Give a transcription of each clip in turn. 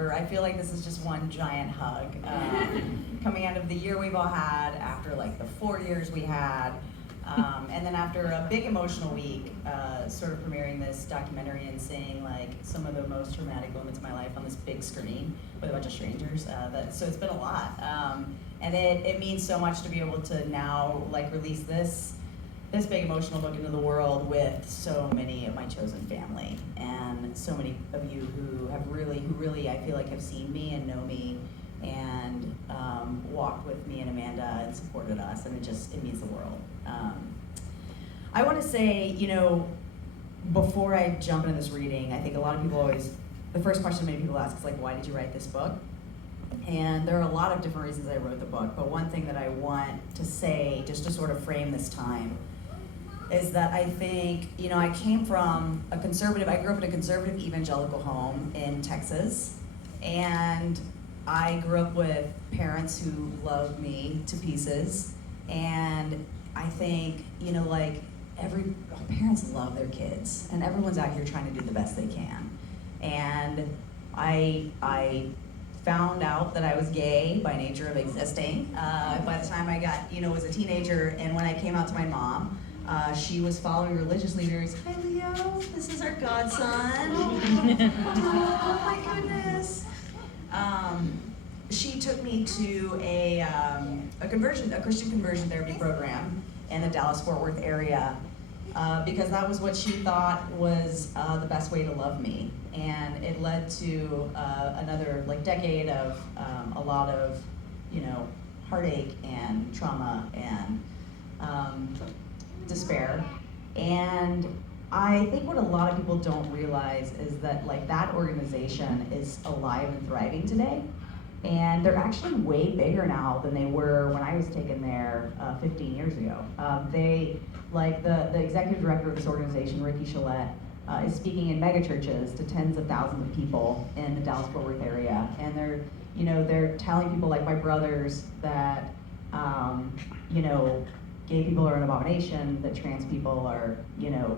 whatever. I feel like this is just one giant hug. Coming out of the year we've all had, after like the 4 years we had, and then after a big emotional week, sort of premiering this documentary and seeing like some of the most traumatic moments of my life on this big screen with a bunch of strangers. So it's been a lot, and it means so much to be able to now like release this big emotional book into the world with so many of my chosen family and so many of you who really I feel like have seen me and know me and walked with me and Amanda and supported us, and it means the world. I want to say, before I jump into this reading, I think a lot of people the first question many people ask is like, why did you write this book? And there are a lot of different reasons I wrote the book, but one thing that I want to say, just to sort of frame this time, is that I think, I came from I grew up in a conservative evangelical home in Texas, and I grew up with parents who loved me to pieces, and I think, parents love their kids, and everyone's out here trying to do the best they can. And I found out that I was gay by nature of existing by the time I got, was a teenager, and when I came out to my mom, she was following religious leaders. Hi, Leo. This is our godson. Oh my goodness. She took me to a Christian conversion therapy program in the Dallas-Fort Worth area because that was what she thought was the best way to love me, and it led to another decade of a lot of heartache and trauma and despair. And I think what a lot of people don't realize is that that organization is alive and thriving today, and they're actually way bigger now than they were when I was taken there 15 years ago. The executive director of this organization, Ricky Chalette, is speaking in megachurches to tens of thousands of people in the Dallas-Fort Worth area, and they're telling people like my brothers that gay people are an abomination, that trans people are,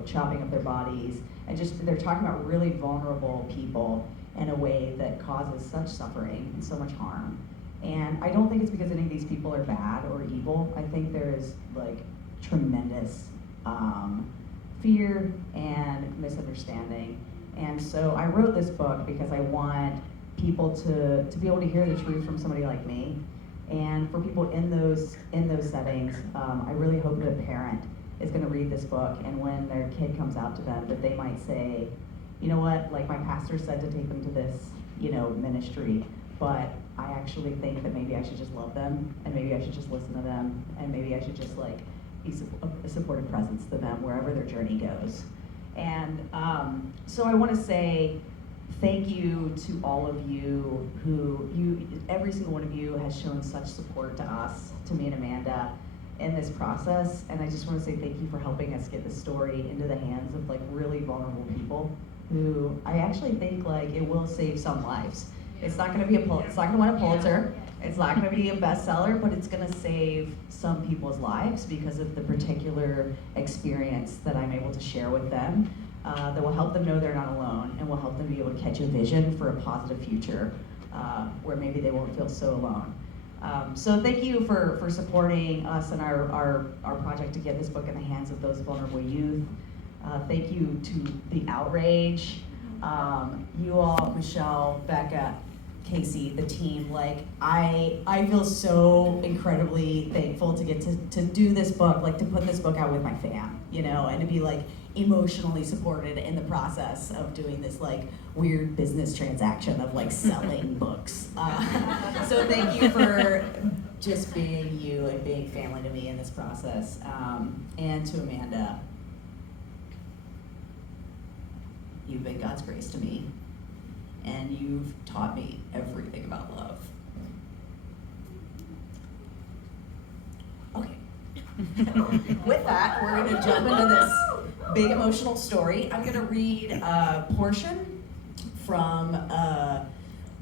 chopping up their bodies, and they're talking about really vulnerable people in a way that causes such suffering and so much harm. And I don't think it's because any of these people are bad or evil. I think there is tremendous fear and misunderstanding. And so I wrote this book because I want people to be able to hear the truth from somebody like me. And for people in those settings, I really hope that a parent is going to read this book, and when their kid comes out to them, that they might say, you know what, my pastor said to take them to this, ministry, but I actually think that maybe I should just love them, and maybe I should just listen to them, and maybe I should just be a supportive presence to them wherever their journey goes. And so I want to say thank you to all of you every single one of you has shown such support to us, to me and Amanda, in this process. And I just want to say thank you for helping us get this story into the hands of really vulnerable people who I actually think it will save some lives. It's not going to win a Pulitzer. It's not going to be a bestseller, but it's going to save some people's lives because of the particular experience that I'm able to share with them. That will help them know they're not alone, and will help them be able to catch a vision for a positive future where maybe they won't feel so alone. So thank you for supporting us and our project to get this book in the hands of those vulnerable youth. Thank you to the Outrage, you all, Michelle, Becca, Casey, the team. I feel so incredibly thankful to get to do this book, to put this book out with my fam, and to be emotionally supported in the process of doing this weird business transaction of selling books. So thank you for just being you and being family to me in this process. And to Amanda, you've been God's grace to me, and you've taught me everything about love. Okay. With that, we're going to jump into this big emotional story. I'm going to read a portion from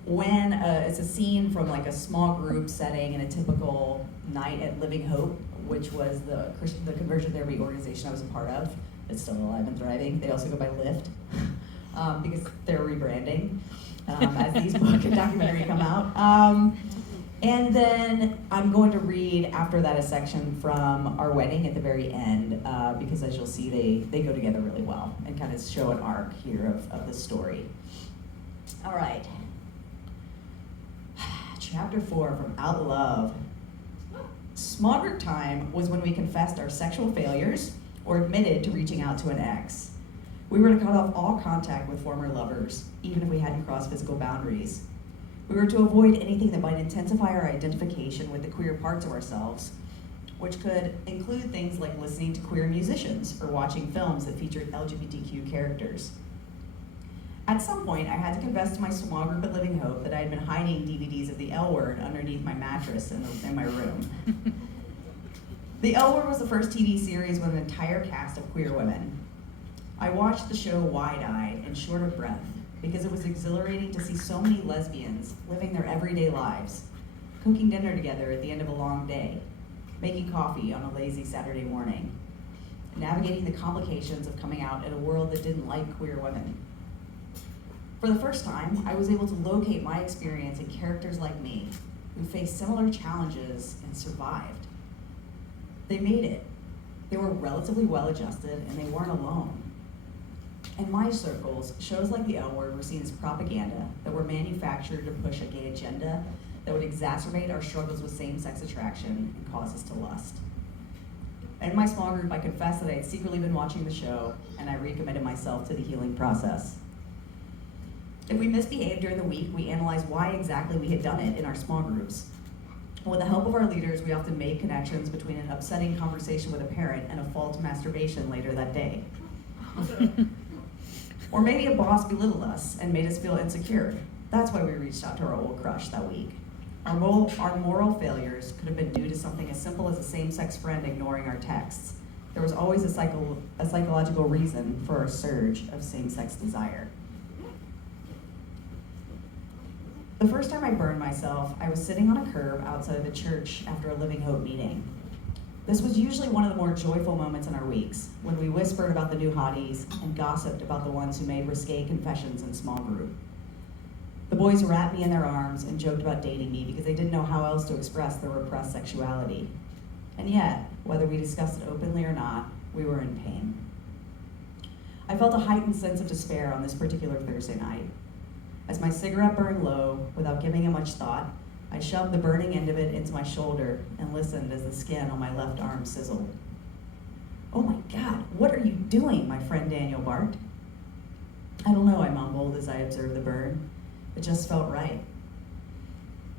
it's a scene from a small group setting in a typical night at Living Hope, which was the conversion therapy organization I was a part of. It's still alive and thriving. They also go by Lyft because they're rebranding. as these book and documentary come out. And then I'm going to read after that a section from our wedding at the very end, because as you'll see, they go together really well and kind of show an arc here of the story. All right. Chapter 4 from Outlove. Small group time was when we confessed our sexual failures or admitted to reaching out to an ex. We were to cut off all contact with former lovers, even if we hadn't crossed physical boundaries. We were to avoid anything that might intensify our identification with the queer parts of ourselves, which could include things like listening to queer musicians or watching films that featured LGBTQ characters. At some point, I had to confess to my small group at Living Hope that I had been hiding DVDs of The L Word underneath my mattress in my room. The L Word was the first TV series with an entire cast of queer women. I watched the show wide-eyed and short of breath because it was exhilarating to see so many lesbians living their everyday lives, cooking dinner together at the end of a long day, making coffee on a lazy Saturday morning, navigating the complications of coming out in a world that didn't like queer women. For the first time, I was able to locate my experience in characters like me, who faced similar challenges and survived. They made it. They were relatively well-adjusted, and they weren't alone. In my circles, shows like The L Word were seen as propaganda that were manufactured to push a gay agenda that would exacerbate our struggles with same-sex attraction and cause us to lust. In my small group, I confessed that I had secretly been watching the show, and I recommitted myself to the healing process. If we misbehaved during the week, we analyzed why exactly we had done it in our small groups. With the help of our leaders, we often made connections between an upsetting conversation with a parent and a fall to masturbation later that day. Or maybe a boss belittled us and made us feel insecure. That's why we reached out to our old crush that week. Our moral failures could have been due to something as simple as a same-sex friend ignoring our texts. There was always a psychological reason for our surge of same-sex desire. The first time I burned myself, I was sitting on a curb outside of the church after a Living Hope meeting. This was usually one of the more joyful moments in our weeks, when we whispered about the new hotties and gossiped about the ones who made risque confessions in small group. The boys wrapped me in their arms and joked about dating me because they didn't know how else to express their repressed sexuality. And yet, whether we discussed it openly or not, we were in pain. I felt a heightened sense of despair on this particular Thursday night. As my cigarette burned low, without giving it much thought, I shoved the burning end of it into my shoulder and listened as the skin on my left arm sizzled. "Oh my God, what are you doing?" my friend Daniel barked. "I don't know," I mumbled as I observed the burn. It just felt right.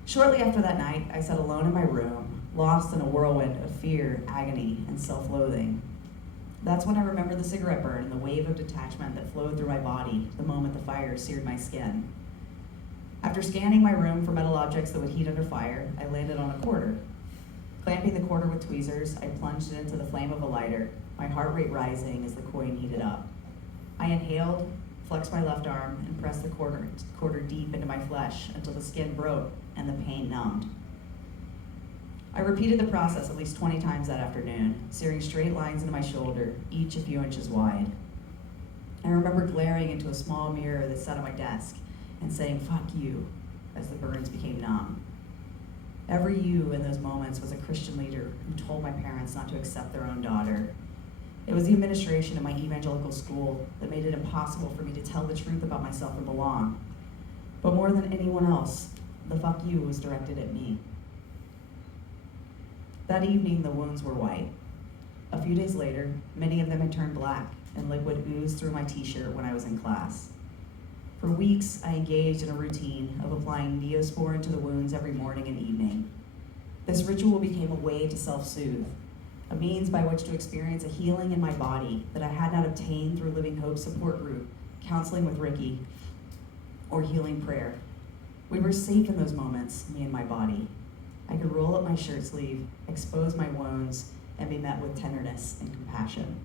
Shortly after that night, I sat alone in my room, lost in a whirlwind of fear, agony, and self-loathing. That's when I remembered the cigarette burn and the wave of detachment that flowed through my body the moment the fire seared my skin. After scanning my room for metal objects that would heat under fire, I landed on a quarter. Clamping the quarter with tweezers, I plunged it into the flame of a lighter, my heart rate rising as the coin heated up. I inhaled, flexed my left arm, and pressed the quarter deep into my flesh until the skin broke and the pain numbed. I repeated the process at least 20 times that afternoon, searing straight lines into my shoulder, each a few inches wide. I remember glaring into a small mirror that sat on my desk and saying, "Fuck you," as the burns became numb. Every you in those moments was a Christian leader who told my parents not to accept their own daughter. It was the administration of my evangelical school that made it impossible for me to tell the truth about myself and belong. But more than anyone else, the fuck you was directed at me. That evening, the wounds were white. A few days later, many of them had turned black, and liquid oozed through my t-shirt when I was in class. For weeks, I engaged in a routine of applying Neosporin to the wounds every morning and evening. This ritual became a way to self-soothe, a means by which to experience a healing in my body that I had not obtained through Living Hope support group, counseling with Ricky, or healing prayer. We were safe in those moments, me and my body. I could roll up my shirt sleeve, expose my wounds, and be met with tenderness and compassion.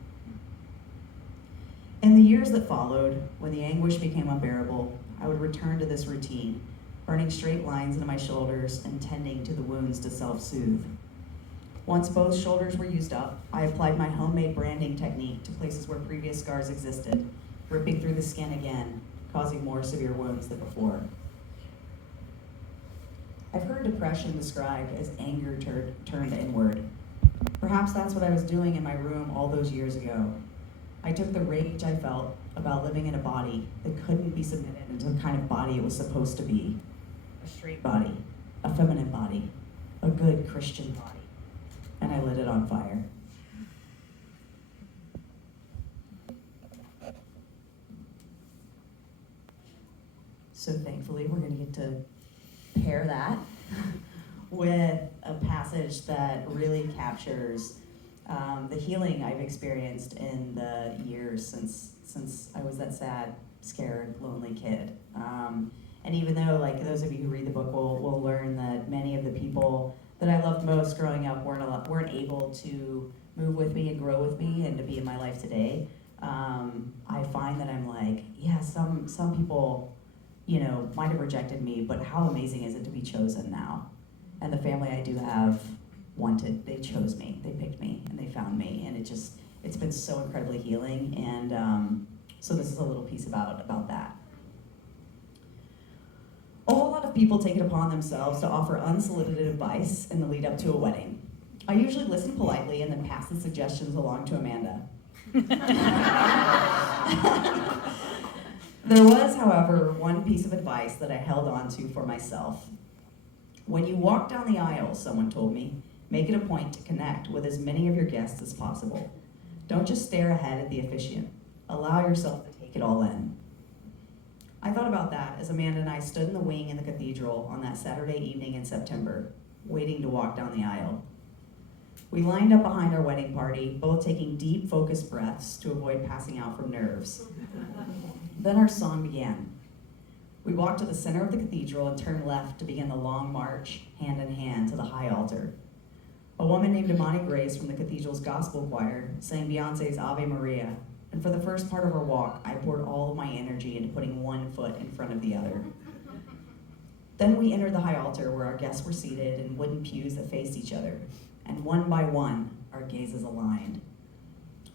In the years that followed, when the anguish became unbearable, I would return to this routine, burning straight lines into my shoulders and tending to the wounds to self-soothe. Once both shoulders were used up, I applied my homemade branding technique to places where previous scars existed, ripping through the skin again, causing more severe wounds than before. I've heard depression described as anger turned inward. Perhaps that's what I was doing in my room all those years ago. I took the rage I felt about living in a body that couldn't be submitted into the kind of body it was supposed to be. A straight body, a feminine body, a good Christian body. And I lit it on fire. So thankfully, we're going to get to pair that with a passage that really captures the healing I've experienced in the years since I was that sad, scared, lonely kid. And even though, like, those of you who read the book will learn that many of the people that I loved most growing up weren't able to move with me and grow with me and to be in my life today, I find that I'm like, yeah, some people, you know, might have rejected me, but how amazing is it to be chosen now? And the family I do have they chose me, they picked me, and they found me, and it's been so incredibly healing, and so this is a little piece about that. A whole lot of people take it upon themselves to offer unsolicited advice in the lead up to a wedding. I usually listen politely and then pass the suggestions along to Amanda. There was, however, one piece of advice that I held on to for myself. When you walk down the aisle, someone told me, make it a point to connect with as many of your guests as possible. Don't just stare ahead at the officiant. Allow yourself to take it all in. I thought about that as Amanda and I stood in the wing in the cathedral on that Saturday evening in September, waiting to walk down the aisle. We lined up behind our wedding party, both taking deep, focused breaths to avoid passing out from nerves. Then our song began. We walked to the center of the cathedral and turned left to begin the long march, hand in hand, to the high altar. A woman named Imani Grace from the cathedral's gospel choir sang Beyonce's Ave Maria, and for the first part of our walk, I poured all of my energy into putting one foot in front of the other. Then we entered the high altar where our guests were seated in wooden pews that faced each other, and one by one, our gazes aligned.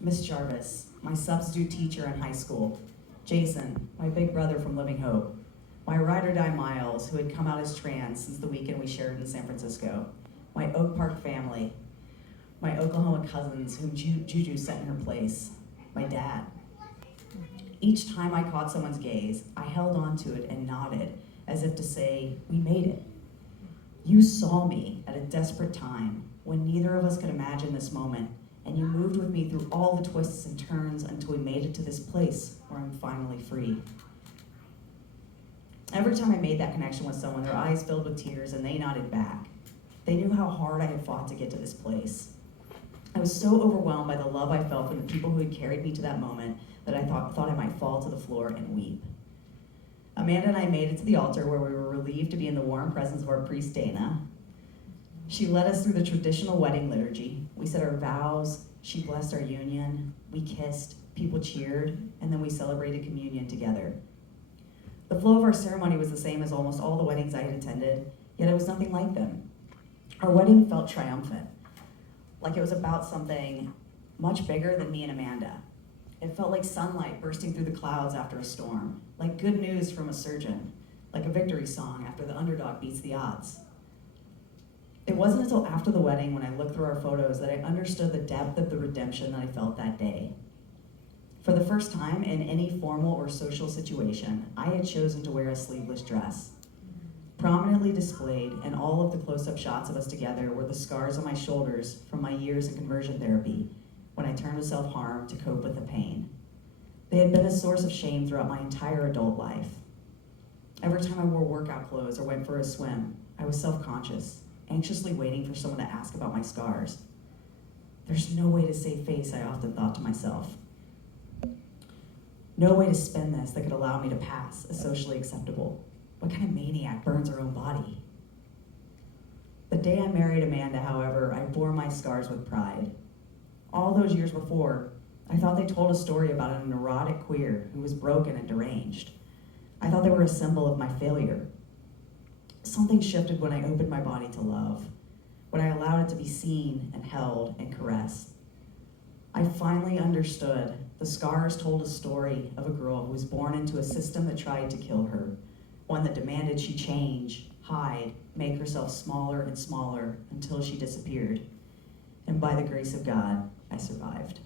Miss Jarvis, my substitute teacher in high school, Jason, my big brother from Living Hope, my ride-or-die Miles, who had come out as trans since the weekend we shared in San Francisco, my Oak Park family, my Oklahoma cousins whom Juju set in her place, my dad. Each time I caught someone's gaze, I held on to it and nodded as if to say, we made it. You saw me at a desperate time when neither of us could imagine this moment, and you moved with me through all the twists and turns until we made it to this place where I'm finally free. Every time I made that connection with someone, their eyes filled with tears and they nodded back. They knew how hard I had fought to get to this place. I was so overwhelmed by the love I felt from the people who had carried me to that moment that I thought I might fall to the floor and weep. Amanda and I made it to the altar where we were relieved to be in the warm presence of our priest, Dana. She led us through the traditional wedding liturgy. We said our vows, she blessed our union, we kissed, people cheered, and then we celebrated communion together. The flow of our ceremony was the same as almost all the weddings I had attended, yet it was nothing like them. Our wedding felt triumphant, like it was about something much bigger than me and Amanda. It felt like sunlight bursting through the clouds after a storm, like good news from a surgeon, like a victory song after the underdog beats the odds. It wasn't until after the wedding, when I looked through our photos, that I understood the depth of the redemption that I felt that day. For the first time in any formal or social situation, I had chosen to wear a sleeveless dress. Prominently displayed in all of the close-up shots of us together were the scars on my shoulders from my years in conversion therapy, when I turned to self-harm to cope with the pain. They had been a source of shame throughout my entire adult life. Every time I wore workout clothes or went for a swim, I was self-conscious, anxiously waiting for someone to ask about my scars. There's no way to save face, I often thought to myself. No way to spin this that could allow me to pass as socially acceptable. What kind of maniac burns her own body? The day I married Amanda, however, I bore my scars with pride. All those years before, I thought they told a story about a neurotic queer who was broken and deranged. I thought they were a symbol of my failure. Something shifted when I opened my body to love, when I allowed it to be seen and held and caressed. I finally understood The scars told a story of a girl who was born into a system that tried to kill her, one that demanded she change, hide, make herself smaller and smaller until she disappeared. And by the grace of God, I survived.